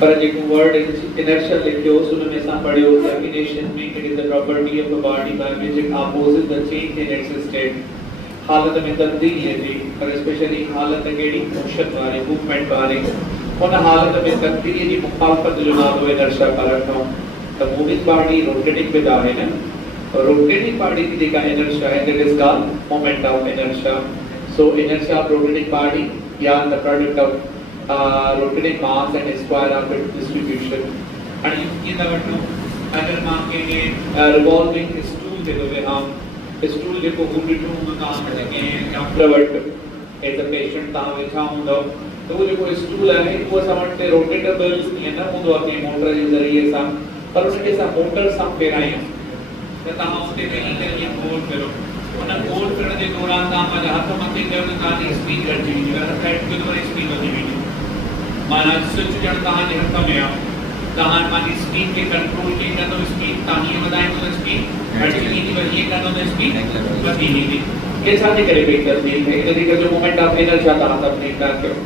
पर जेको word inertia लिखियो उन में असां पढ़ियो डेफिनेशन में it is the property of a body by which it opposes the change in its state. हालत में तब्दीली जी, पर स्पेशली हालत केड़ी मोशन वाली मूवमेंट वाली, उन हालत में तब्दीली जी मुखालफत जो नालो inertia का रखो। त मूविंग बॉडी रोटेटिंग विद आहे न, रोटेटिंग बॉडी की जेका inertia है that is called moment of inertia। So inertia of rotating body या the product of rotating mass and square of its distribution। and ये दवटो अगर मान के revolving stool दे दोगे हम stool जेको घूमटू मकान लगे या प्रवर्ट एज अ पेशेंट ता वेठा हूंदो तो वो जेको stool है वो समझते रोटेटेबल ये ना हूंदो के मोटर जे ज़रिए सां, पर उनके सां मोटर सां फेरायूं त ता उते वेही करे ये गोल करो। उन गोल करण जे दौरान ता पंहिंजा हथ मथे कयो त तव्हांजी स्पीड घटिजी वेंदी, अगरि हथ हेठि कयो त वरी स्पीड वधी वेंदी। माना स्विच जण तव्हांजे हथ में आहे, तव्हां पंहिंजी स्पीड खे कंट्रोल कीअं कंदो, स्पीड तव्हां हीअं वधाईंदो त स्पीड घटिजी वेंदी, वरी हीअं कंदो त स्पीड वधी वेंदी। ये छाजे करे पई तब्दील थिए? इन करे जो मोमेंट ऑफ inertia तव्हां तब्दील था कयो।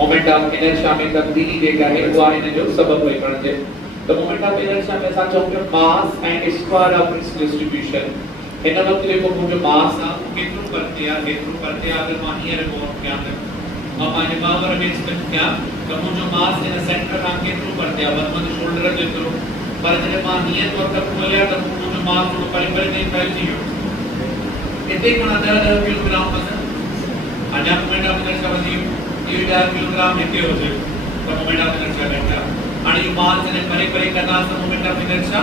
मोमेंट ऑफ inertia में तब्दीली जेका है उहा इन जो सबब पई बणिजे। त मोमेंट ऑफ inertia में असां चऊं पिया mass and square of its distribution. हिन वक्त जेको मुंहिंजो मास आहे उहो केतिरो परते आहे, अगरि मां हींअर गौर कयां त मां पंहिंजे बावर में स्थित कयां त मुंहिंजो मास हिन सेंटर खां केतिरो परते आहे, बस मुंहिंजे शोल्डर जेतिरो। पर जॾहिं मां हीअं तौर ते खोलिया त मुंहिंजो मास थोरो परे ताईं फैलिजी वियो। हिते खां 10 किलोग्राम वज़न, अञा मोमेंट ऑफ inertia वधी वियो। इहो 10 किलोग्राम हिते हुजे त मोमेंट ऑफ inertia घटि आहे। हाणे इहो मास जॾहिं परे कंदासीं त मोमेंट ऑफ inertia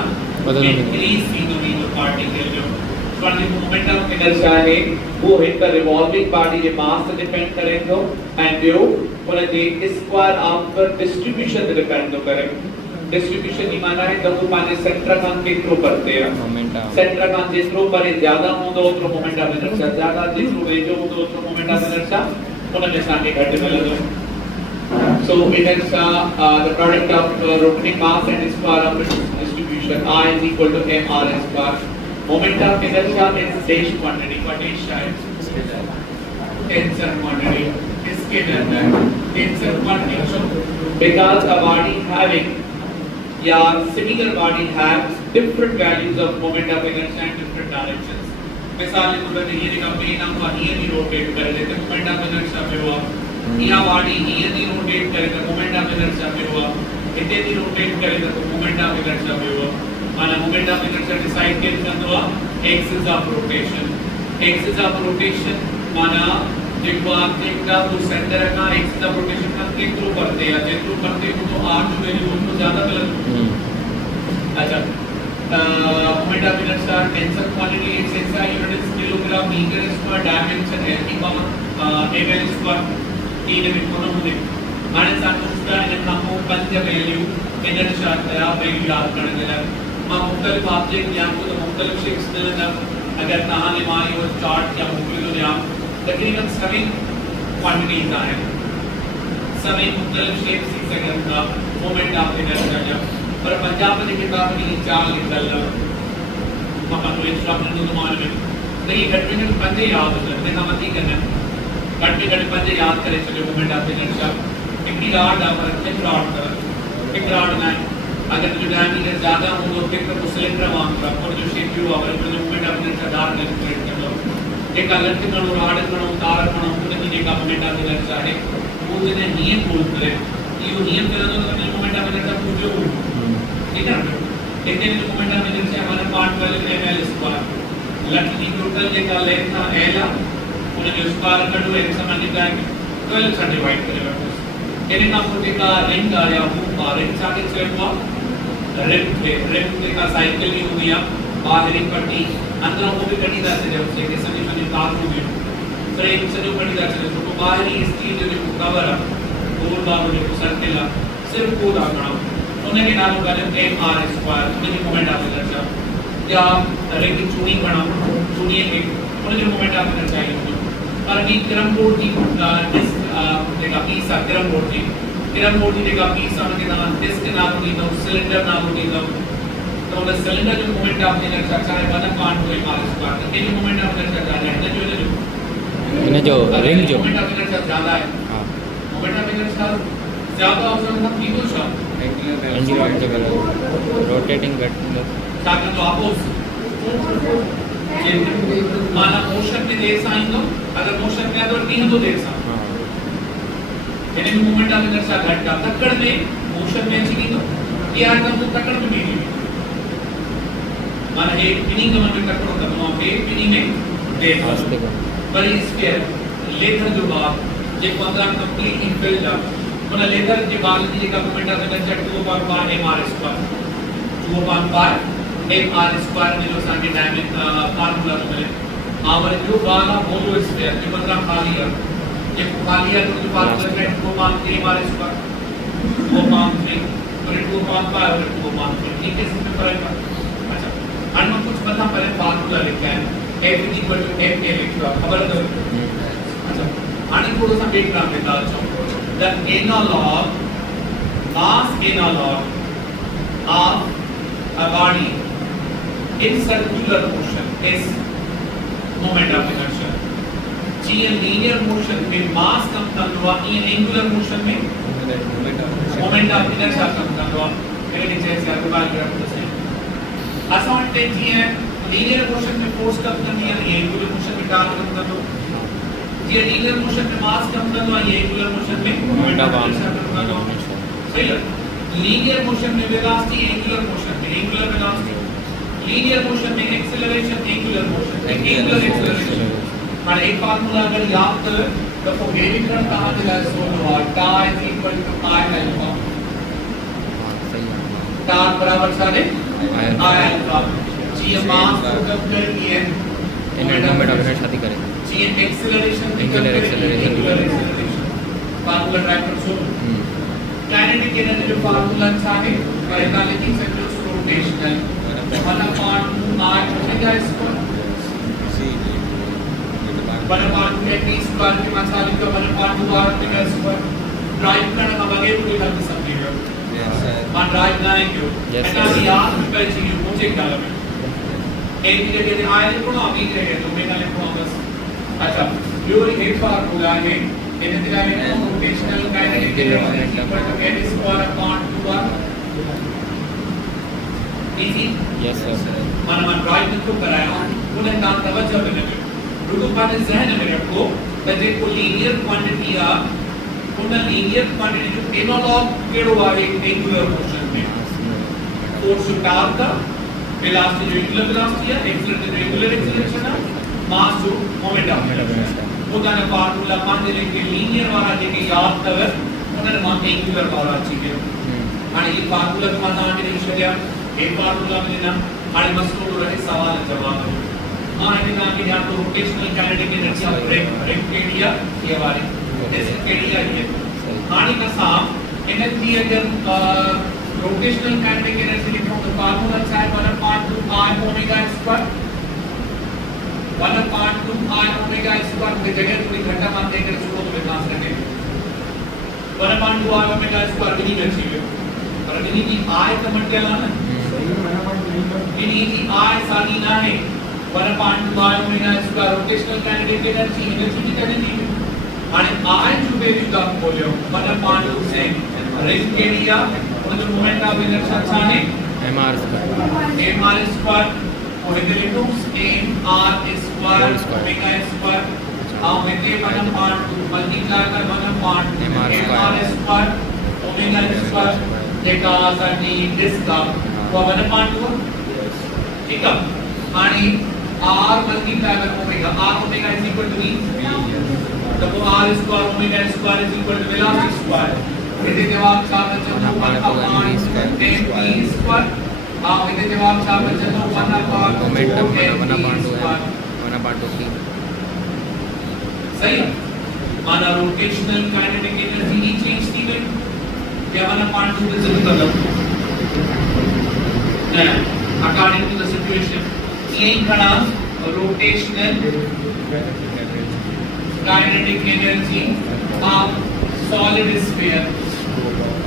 इंक्रीज़ थींदो वेंदो पार्टिकल जो। पर जो मोमेंट ऑफ inertia है वो हिक रिवॉल्विंग बॉडी जे मास ते डिपेंड करे थो ऐं ॿियो उन J square of the distribution ते डिपेंड थो करे। डिस्ट्रीब्यूशन जी माना है त वो पंहिंजे सेंटर खां केतिरो परते आहे। सेंटर खां जेतिरो परे ज्यादा हूंदो ओतिरो मोमेंट ऑफ inertia ज्यादा, जेतिरो वेझो हूंदो ओतिरो मोमेंट ऑफ inertia उन में असांखे घटि मिलंदो। So inertia, the product of rotating mass and square of its distribution, I is equal to mr square। Moment of inertia is dash quantity, what is tensor quantity, scalar tensor quantity। So because a body having similar body has different values of moment of inertia in different directions। मिसाल के तौर पे ये देखा pen हम ये नहीं rotate कर लेते moment of inertia पे हुआ, या बॉडी ये नहीं रोटेट करे तो moment of inertia पे हुआ, इतने नहीं रोटेट करे तो moment of inertia पे हुआ। माना मोमेंट ऑफ inertia डिसाइड केन कंदो आहे axis of rotation. Axis of rotation माना जेको आप देखदा तो सेंटर का एक्सिस ऑफ रोटेशन का केतिरो परते आहे, जेतिरो परते हो तो r जो वैल्यू उनको ज्यादा मिलंदो। अच्छा moment of inertia tensor quantity its SI unit is kilogram metre square, dimension है की पावर ml स्क्वायर, तीन में कोन हूंदे। हाणे सां उसका इन खां पोइ 5 वैल्यू inertia या वैल्यू याद करण जे लाइ मां मुख्तलिफ ऑब्जेक्ट या तो मुख्तलिफ शेप्स ॾियणा। अगर तव्हांखे मां इहो चार्ट या मोकिले थो ॾियां तक़रीबन 7 क्वांटिटीज़ आहिनि, 7 मुख्तलिफ शेप्स थी सघनि था मोमेंट ऑफ inertia जा। पर पंजाब जी किताब में 4 लिखल मां पंहिंजो इंस्ट्रक्शन ॾिनो मान में त इहे घटि में घटि 5 यादि हुजनि, हिन खां वधीक न, घटि में घटि 5 यादि करे छॾियो मोमेंट ऑफ inertia। हिकिड़ी रॉड आहे पर थिक रॉड अथव, थिक रॉड न आहे। अगर जो डायमीटर ज्यादा हो तो फिर तो सिलेंडर मांगता और जो शेप जो और जो moment of inertia dark calculate कर लो। एक अलग से कणो रॉड कणो तार कणो उनकी जेका मोमेंट ऑफ inertia है वो जने नियम बोल करे यो नियम करे तो मोमेंट ऑफ inertia पूछो ठीक है ना। इतने जो मोमेंट ऑफ inertia हमारे पार्ट वाले ml स्क्वायर लट की टोटल जेका लेंथ है l उन जो स्क्वायर करो एक समान निकाल 12 से डिवाइड करेगा। इन्हें का पूरे का रिंग आया वो रिंग साके चेपवा रिम का साइकिल ही हो गया, बाहरी पट्टी अंदर वो भी कटी जाते जब से कि सभी में तार हो गए फ्रेम से जो कटी जाते तो बाहरी स्टील जो कवर है गोल बार जो सर्किल है सिर्फ को रखना उन्हें के नाम का mr स्क्वायर उन्हें मोमेंट ऑफ inertia या रिंग की चूड़ी बनाओ चूड़ी एक उन्हें जो मोमेंट ऑफ inertia चाहिए। पर ये क्रम बोर्ड की डिस्क देखा पीस है क्रम बोर्ड की जेका पीस आहे उनखे तव्हां डिस्क नालो ॾींदव, सिलेंडर नालो ॾींदव तो उन सिलेंडर जो मोमेंट ऑफ inertia छा आहे 1 पार्ट हुए मास स्क्वायर त केजो मोमेंट ऑफ inertia छा आहे इन जो रिंग जो मोमेंट ऑफ inertia ज्यादा है। हां मोमेंट ऑफ inertia ज्यादा ऑप्शन था equal shock angular rotating bat ताकि तो अपोज माना मोशन में देर साइंदो अगर मोशन में तो नहीं तो देर सा यानी मूवमेंट ऑफ इनर्शिया घटता तक्कड़ में मोशन में चीनी तो ये आता तो तक्कड़ में नहीं माना एक पिनिंग का मतलब तक्कड़ होता है वहाँ पे पिनिंग में देर सा पर इसके लेथर जो बात ये 15 कंप्लीट इनफिल्ड माना लेथर जो बात की का movement of inertia 2.5 mr square 2.5 mr square में जो सारे डायमेंशन फार्मूला तो मिले और जो वाला होलो स्फीयर जो मतलब खाली है ये खाली है तो फार्मूला है 2.3 mr स्क्वायर 2.3 और 2.5 और 2.3 ठीक है इसमें फर्क है अच्छा अन्य कुछ पता पहले फार्मूला लिखा है F = fa लिखा खबर है अच्छा आणि थोड़ा सा वेट काम देता हूं the analog mass analog of a body in circular motion is moment of inertia ji linear motion में mass कम करना हुआ in angular motion में moment of inertia कम करना हुआ मेरे नीचे से आगे बात कर रहा हूं ऐसा होता है जी linear motion में force कम करनी है angular motion में torque कम करना ये linear motion में mass कम करना है angular motion में moment of inertia कम करना सही है linear motion में velocity angular motion में angular velocity linear motion में acceleration angular motion angular acceleration पर एक फार्मूला अगर याद कर तो फोगेरिंगटन कहां दिया है so tau is equal to I alpha tau बराबर सारे आई अल्फा जी मास को कब कर दिए मोमेंट ऑफ इनर्शिया शादी करें जी acceleration angular acceleration formula try कर सो काइनेटिक एनर्जी जो फार्मूला है kinetic sectors rotational 1/2 r omega square 1/2 t square के मसाले का 1/2 r ओमेगा स्क्वायर ड्राइव करना बगे पूरी बात समझिएगा यस सर मान ड्राइव ना है क्यों ऐसा याद कर चाहिए मुझे डाला में एक जगह दे आए लिखो ना अभी जगह तो ओमेगा लिखो बस अच्छा प्योर एक फार्मूला है इन्हें दिया है rotational kinetic energy equal to n square upon 2r easy yes sir मन ड्राइव को कराया उन्हें काम तवज्जो देने में रुको बात ज़हन में रखो कि को लीनियर क्वांटिटी आ उन लीनियर क्वांटिटी जो एनालॉग केड़ो आहे एंगुलर मोशन में फोर्स टार्क का वेलोसिटी जो एंगुलर वेलोसिटी है एक्सेलरेशन जो एंगुलर एक्सेलरेशन है मास जो मोमेंट ऑफ इनर्शिया उदाने फार्मूला मान ले के लीनियर वाला जेके याद कर उन्हें मान एंगुलर वाला चाहिए आणि ये फार्मूला को मान आने नहीं छड़िया एक फार्मूला में ना आणि बस तो रहे सवाल जवाब हां इन्हें कहा कि यहां तो रोटेशनल काइनेटिक एनर्जी ऑफ ब्रेक केडिया ये वाली जैसे केडिया ये आणि का साहब एनर्जी अगर रोटेशनल काइनेटिक एनर्जी लिखो तो फार्मूला है 1/2 r omega square 1/2 r omega square की जगह थोड़ी घटा मान देकर इसको तो विकास रखें 1/2 r ओमेगा स्क्वायर भी नहीं चाहिए पर नहीं की r का मतलब है ना नहीं की r सानी ना है 1/2 r omega square rotational kinetic energy की तरह नहीं आणि r जो वैल्यू का बोलियो 1/2 से रिंग केडिया और जो मोमेंट ऑफ इनर्शिया छाने mr स्क्वायर और इधर लिखो mr स्क्वायर ओमेगा स्क्वायर अब इतने 1/2 मल्टीप्लाई कर 1/2 mr स्क्वायर ओमेगा स्क्वायर देखा आसानी इसका वो 1/2 ठीक है आणि r मल्टीप्लाई कर omega r omega is equal to v तो r square omega square is equal to velocity square इसे जवाब क्या बचेगा 1/2 स्क्वायर हां इसे जवाब क्या बचेगा 1/2 मोमेंटम 1/2 है 1/2 t सही माना रोटेशनल काइनेटिक एनर्जी ही चेंज थी में क्या 1/2 से शुरू कर लो अकॉर्डिंग टू द सिचुएशन ये खड़ा rotational kinetic energy of solid sphere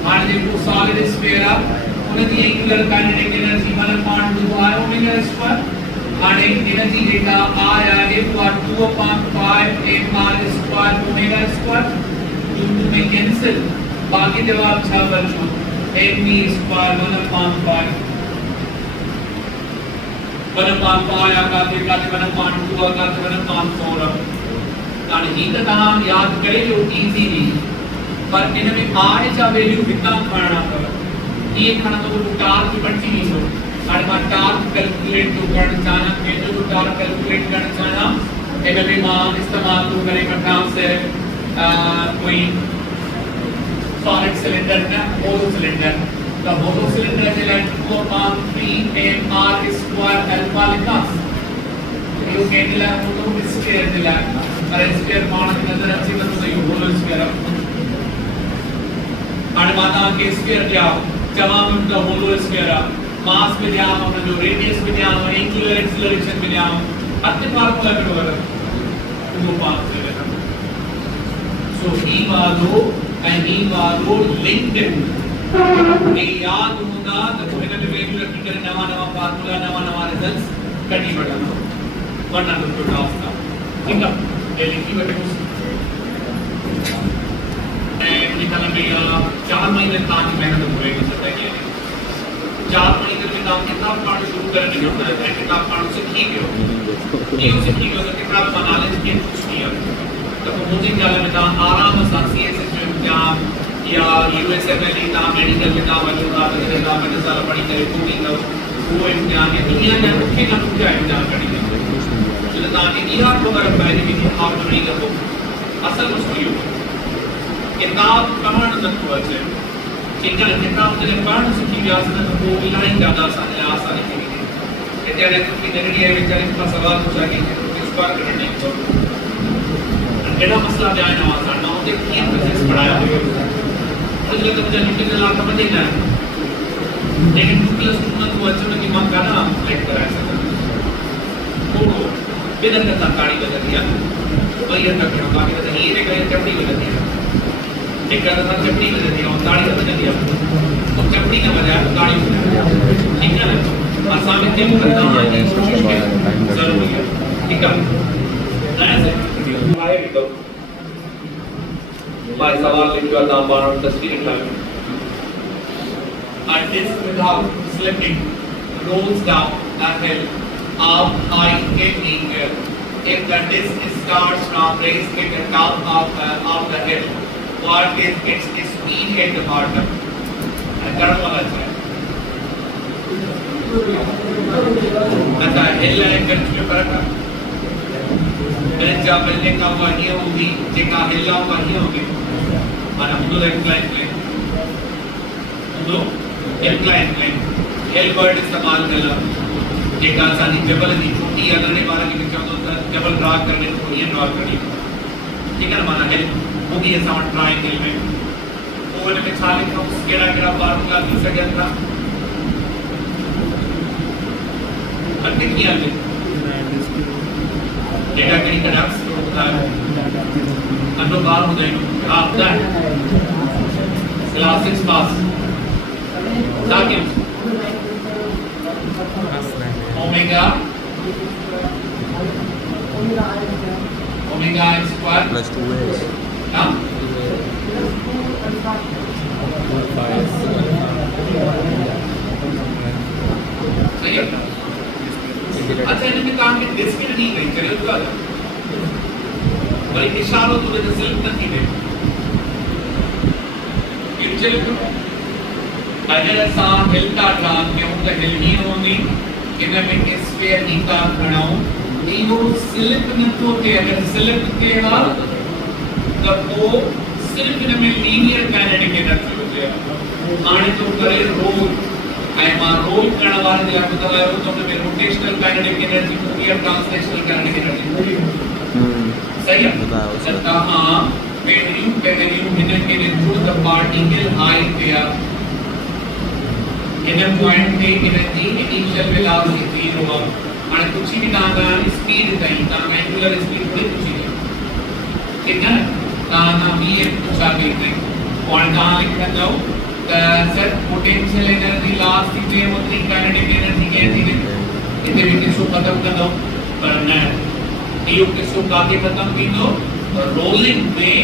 मान देखो सॉलिड स्फीयर उनकी angular kinetic energy 1/2 r omega square आणि एनर्जी डेटा r आगे 2/5 mr स्क्वायर ओमेगा स्क्वायर 2 में कैंसिल बाकी जवाब छा बचो mv स्क्वायर 1/5 1/5 आकाते काते 1/2 आकाते 1/4 ताने ही त तहां याद करे जो इजीली पर इन में r जा वैल्यू कितना खणना अथव ये खणा तो टार्क बची नहीं सो हाणे मां टार्क कैलकुलेट तो करण चाहियां केजो तो टार्क कैलकुलेट करण चाहियां इन में मां इस्तेमाल तो करे वठां से कोई सॉलिड सिलेंडर ना होलो सिलेंडर तो होलो सिलेंडर के लिए 2/3 mr² अल्फा लिखास यो के दिला होलो स्क्वायर दिला पर स्क्वायर पाण खे नजर अची वञे तो यो होलो स्क्वायर हाणे मां तव्हां खे स्क्वायर ॾिया चवां त होलो स्क्वायर मास में ॾिया हुन जो रेडियस में ॾिया एंगुलर एक्सीलरेशन में ॾिया अत फार्मूला कहिड़ो वरत उहो पास करे वठो सो ही वारो लिंक्ड ये याद हूंदा त हिन में वैल्यू रखी करे नवा फार्मूला नवा रिजल्ट्स कढी वठंदो वरना तो टास्क था ठीक है ये लिखी वठो निकल में 4 महीने तक की मेहनत हुई सकता है 4 महीने में काम किताब पढ़ना शुरू करने की जरूरत है किताब पढ़ना सीखी गयो ये सीखी गयो तो किताब का नॉलेज के कुछ नहीं है तो मुझे क्या लगता है आराम से सीएसएस में एग्जाम या यूएसएमएल का मेडिकल में काम होगा तो इसका मैंने सारा पढ़ी करे पूरी तो वो इम्तिहान है दुनिया में मुख्य ना मुख्य इम्तिहान पढ़ी है तो ताकि यह खबर पहले भी आप नहीं करो असल मसलो किताब पढ़ण नथो अचे ठीक है किताब जॾहिं पढ़ण सिखी वियासीं न त पोइ इलाही ज़्यादा आसानी थी वेंदी हिते हाणे कुझु नंढड़ी आहे वीचारी खां सवाल पुछा की स्क्वायर कढण ॾेई कहिड़ा मसइला ॿिया आहिनि असां मां हुते कीअं प्रोसेस पढ़ायो हुयो मुंहिंजे लाइ त मुंहिंजा न्यूट्रल लाइ समझ ई न आहे लेकिन 2+2 नथो अचे हुनखे मां काॾां सिलेक्ट कराए सघां थोरो ॿिनि हथनि सां ताड़ी वॼंदी आहे ॿई हथ खणो बाक़ी त हीअं ने करे चपड़ी वॼंदी आहे एक करता था चपड़ी में देती हूँ ताड़ी का बजा दिया तो चपड़ी का बजा ताड़ी ठीक है ना आसान में क्यों करता हूँ कोशिश के जरूरी है ठीक है ऐसे आए भी तो मैं सवाल लिख रहा था बार तस्वीर उठाई and this without slipping rolls down the hill up high in the air if the disc starts from raising at the top of the hill what is its speed at the bottom करण वाला है अच्छा हिल है कर में फर्क है मैंने जब मिलने का हुआ ये होगी जेका हिला हुआ ये होगी माना हुदो इंक्लाइन प्लेन हिलबर्ट इस्तेमाल करला जेका सानी जबल की छोटी अगरने वाला की चवंदो जबल ड्रा करने को ये ड्रा करनी ठीक है माना हिल वो भी ऐसा ट्रायंगल में वो ने छा लिखा केड़ा फार्मूला थी सगन था अन्य किया ले डेटा कहीं कनेक्ट होता है अन्नो बार हो जाए आप दैट क्लास 6 पास ताकि ओमेगा स्क्वायर प्लस 2a हाँ सही है अच्छा इनमें काम में डिस्क नहीं गई चले उसका पर इशारों तो जैसे सिर्फ नहीं दे ये चले तो अगर ऐसा हिलता था क्यों तो हिलनी होनी इनमें स्फीयर नहीं का बनाऊं वो स्लिप न तो के अगर स्लिप के बाद तब वो सिर्फ इनमें लीनियर काइनेटिक एनर्जी होती है आने तो करे रोल आई मां रोल करने वाले दिला को तो आयो तो में रोटेशनल काइनेटिक एनर्जी होगी या ट्रांसलेशनल काइनेटिक एनर्जी होगी सही है सत्ता हां when you hit through the particle height there in a point पे energy initial velocity 0 आणि कुछ भी ना का स्पीड ताई ता एंगुलर स्पीड थोड़ी कुछ नहीं ठीक है ता ना भी एक पूछा भी नहीं पॉइंट कहां लिखना जाओ सर पोटेंशियल एनर्जी लास्ट थी उतनी काइनेटिक एनर्जी के थी इतने भी किसको खत्म कर दो पर ना ये किसको काके खत्म की दो रोलिंग में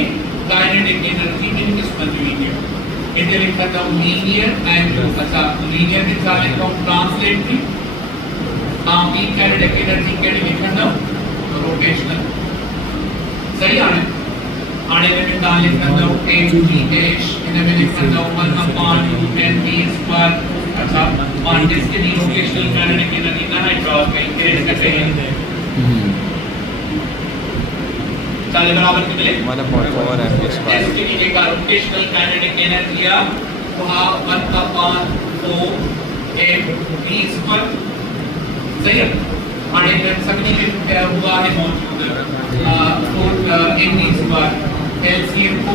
काइनेटिक एनर्जी में किस में हुई है इथे लिखता हूँ लीनियर एंड अच्छा लीनियर में चाहे तो ट्रांसलेट थी बी काइनेटिक एनर्जी केड़ी लिखता हूँ रोटेशनल सही आने आने में मैं लिखता हूँ h इन्हें मैं लिखता हूँ 1 upon n v स्क्वायर अच्छा मान जिसके लिए रोटेशनल काइनेटिक एनर्जी ना है ड्रॉ कहीं ग्रेड का कहीं चाले बराबर कितने 1/4 mv स्क्वायर इसके लिए का रोटेशनल काइनेटिक एनर्जी आ वहाँ 1 upon 4 m v स्क्वायर सही है आने में सभी में क्या हुआ है मौजूद m v स्क्वायर LCM को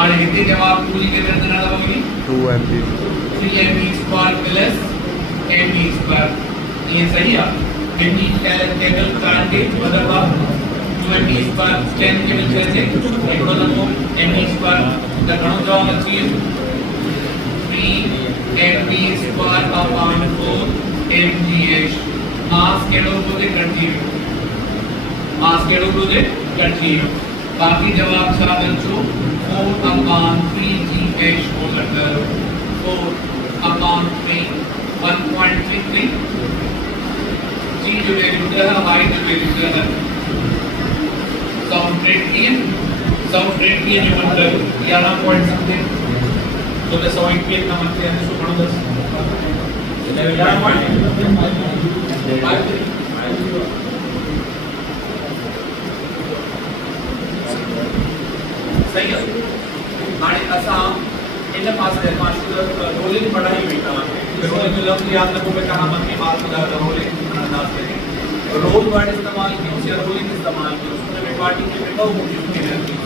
आने कितने जवाब पूरी के अंदर ना होगी 2 mv 3 mv square plus mv square ये सही है mv टेबल करंट के बदलवा 2 mv स्क्वायर 10 के मिल जाएंगे एक बदल को mv स्क्वायर द गणो जवाब अच्छी है 3 mv स्क्वायर अपॉन 4 mgh मास केड़ो को दे कंटिन्यू बाकी जवाब साधन जो 4 upon 3gh हो सकता है 4 upon 3 1.33 g जो वैल्यू है y जो वैल्यू है साउंड रेडियन जो मतलब 11 पॉइंट समथिंग तो मैं 100 के का मतलब है 110 11 पॉइंट सही है आणि असा इन पास है पास रोलिंग पढ़ाई हुई था रोलिंग में लफ्ज याद रखो मैं कहां मन में बात बता रहा रोलिंग अंदाज करें रोल वर्ड इस्तेमाल क्यों से रोलिंग इस्तेमाल क्यों उसमें मैं पार्टी के में बहुत यूज की जाती है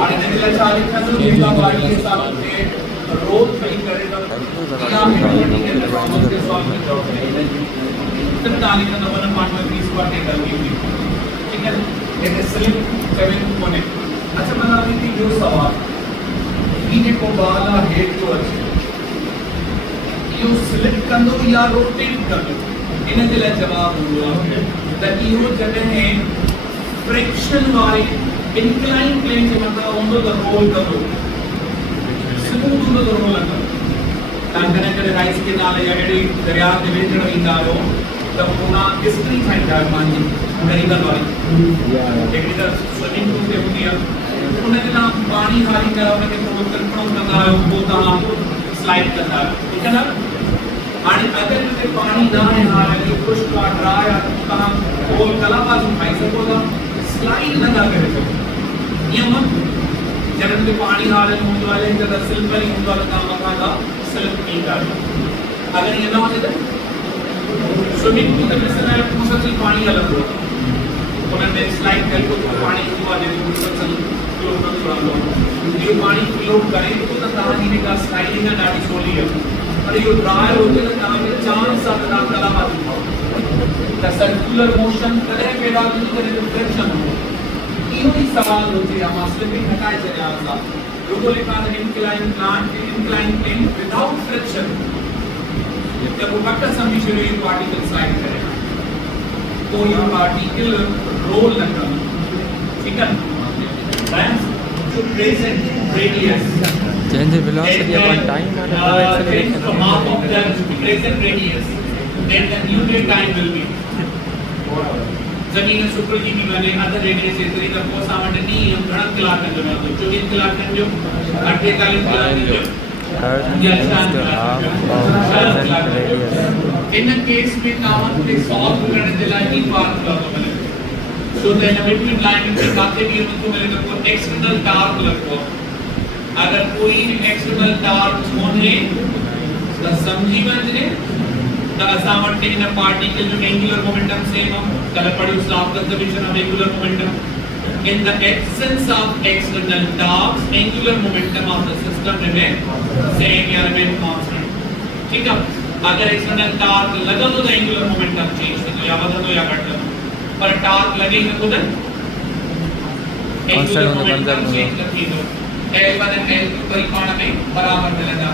आणि त्याला चालू करतो जेव्हा पार्टी के साथ में रोल सही करेगा या पार्टी के प्रॉब्लम के सॉल्व करते हैं तब ताली का नंबर 5 स्क्वायर के कर दी ठीक है ये स्लिप 7 कोने अच्छा मैं अभी थी जो सवाल ये को बाला हेड को अच्छे यो स्लिप कर दो या रोटेट कर दो इन्हें दिला जवाब हुआ ताकि वो जगह है फ्रिक्शन वाली इंक्लाइन प्लेन से मतलब उनको द रोल करो स्मूथ उनको द रोल करो ताकि करे राइस के नाले या एडी दरिया के बीच में इंदारो तब पुना हिस्ट्री साइड का मान जी मेडिकल वाली एक इधर स्विमिंग पूल के बुनिया उन्हें ना पानी हारी करा उन्हें प्रोवोकर करता है वो तहां स्लाइड करता है ठीक है ना आणि अगर इसे पानी ना है हारे कुछ का ड्राई है तहां कोल कला बाजू खाई सको तो स्लाइड लगा करे ये मत जब इसे पानी हारे होने वाले जब सिंपल ही होने वाला काम का स्लिप नहीं कर अगर ये ना हो तो स्विमिंग पूल में से ना मुसलसल पानी अलग होता उन्होंने स्लाइड करके पानी हुआ दे तो मुसलसल फ्लो कर रहा है ये पानी फ्लो करे तो कहानी में का स्लाइडिंग का डाटी सोली है और ये ड्राई होते तो कहानी चांस सा कला बात द सर्कुलर मोशन करे पैदा करे तो फ्रिक्शन हो इहो ही सवाल होते हैं हम स्लिपिंग हटाए चले आसा लोगों लिखा है इंक्लाइन प्लेन विदाउट फ्रिक्शन जब वो वक्त समझ शुरू ये पार्टिकल स्लाइड करेगा तो ये पार्टिकल रोल न करना ठीक है friends to present radius change the velocity upon time and acceleration the half of the present radius then the new rate time will be जमीन सुपर जी भी बने अदर रेडियस से तरीका को सामान्य नहीं हम गणन क्लाक कर जो 24 क्लाक कर जो 48 क्लाक जो in the case में कामन के सॉल्व करने दिला ही बात कर मैंने so then between line में बातें भी उनको मैंने को एक्सटर्नल टार्क लगो अगर कोई एक्सटर्नल टार्क होने द समझी बंजने द असामर्थ इन पार्टिकल जो एंगुलर मोमेंटम सेम हम कल पढ़ी उस law of conservation of angular momentum in the absence of external torques angular momentum of the system remain same या remain constant ठीक है अगर external torque लगा तो angular momentum change तो या बदल दो या घट दो पर torque लगेगा तो angular momentum change करती दो L1 and L2 परिमाण में बराबर मिलेगा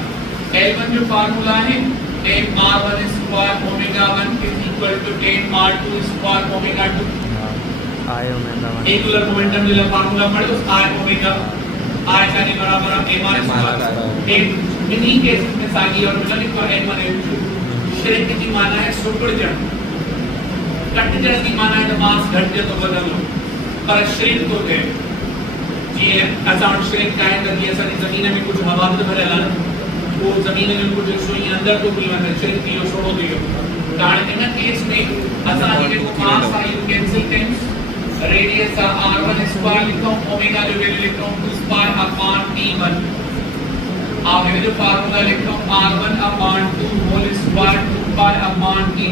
L1 जो फार्मूला है m r1 square omega 1 is equal to 10 r2 square omega 2 आए ओमेगा 1 एंगुलर मोमेंटम जो फार्मूला पढ़े उस I ओमेगा I यानी बराबर m r स्क्वायर एक इन्हीं केसेस में सागी और मिलन को n1 n2 श्रिंक की माना है सुपरजन कट जन की माना है तो मास घट जाए तो बदलो पर श्रिंक तो है ये ऐसा और श्रिंक का है कि ऐसा नहीं जमीन में कुछ हवा तो भरेला वो जमीन में कुछ सोई अंदर तो भी मतलब श्रिंक दियो छोड़ो दियो कारण इन केस में ऐसा ही को मास आई यू कैंसिल टेंस रेडियस r1 स्क्वायर लिखो ओमेगा जो वैल्यू लिखो 2 पाई अपॉन t1 आप ये जो फार्मूला लिखो r1 upon 2 whole square 2 pi upon t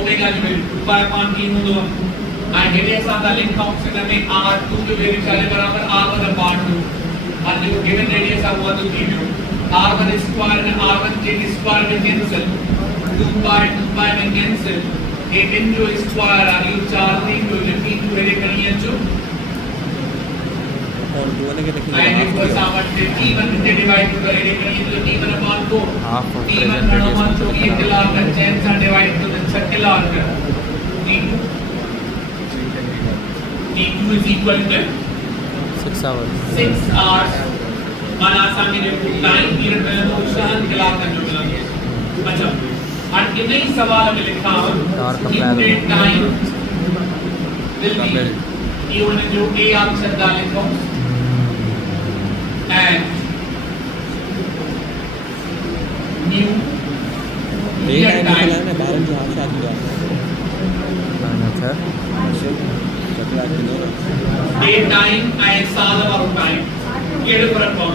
omega जो वैल्यू 2 पाई अपॉन t हो दो and radius of the link function में r2 जो वैल्यू चले बराबर r1 अपॉन 2 और जो गिवन रेडियस है वो तो दियो r1 स्क्वायर में r1 के स्क्वायर में कैंसिल 2 पाई में कैंसिल ये इनटू स्क्वायर आ यू 4 3 जो लिखी तो मेरे करिए जो और दो ने के लिखी and it was our t1 से डिवाइड तो ये करिए तो t1 upon 2 half of t1 upon 2 ये दिला कर चेंज से डिवाइड तो 6 दिला कर t2 is equal to 6 hours 6 hours माना आसानी से टाइम पीरियड में तो शान क्लास का जो मिला अच्छा और कितने सवाल में लिखा है टाइम विल बी ये उन्हें जो ए आंसर डालें तो एंड न्यू ये टाइम निकला ना बैलेंस यहाँ से आ गया सर चकला किलो ए टाइम एंड साल और टाइम ये डिफरेंट कौन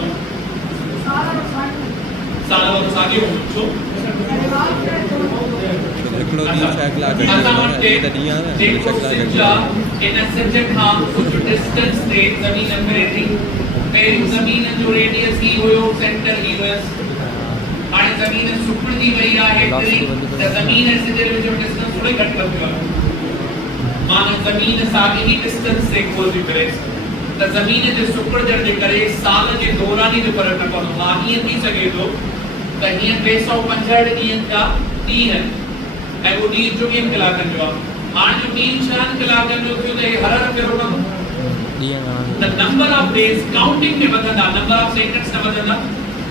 साल और सागे हो तो देखलो दी चकला के दिया ना चकला in a subject हम कुछ distance से जमीन में रहती मेरी जमीन जो रेडियस की हो सेंटर की हो आणि जमीन सुपर दी वही आहे तरी त्या जमीन से जो डिस्टेंस थोड़े घट करते मानो जमीन सागे ही डिस्टेंस से कोई भी करे त जमीन जे सुपर जड़ जे करे साल जे दौरान ही जो फर्क न पड़ो मानी थी सके तो कहीं 365 ॾींहं का टी है ऐं वो डी जो भी कलाकनि जो हां जो 3-4 कलाकनि जो थियो त हर हर करो ना the number of days counting में बदलना number of seconds न बदलना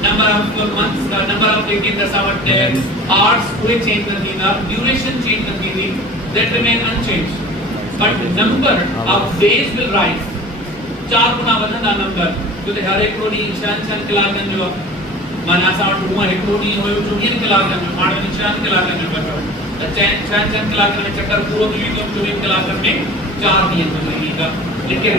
number of months number of days in the 7 days hours कोई change नहीं थी duration change नहीं थी that remain unchanged but number of days will rise 4 गुना बदलना नंबर तो हर एक रो डी 4 कलाकनि जो माना सा हुआ एक रो डी हो जो 2 कलाकनि जो माने 4 कलाकनि जो बचो त 4 कलाकनि में चक्कर पूरो थी तो 2 कलाकनि में 4 ॾींहं लगेगा लेकिन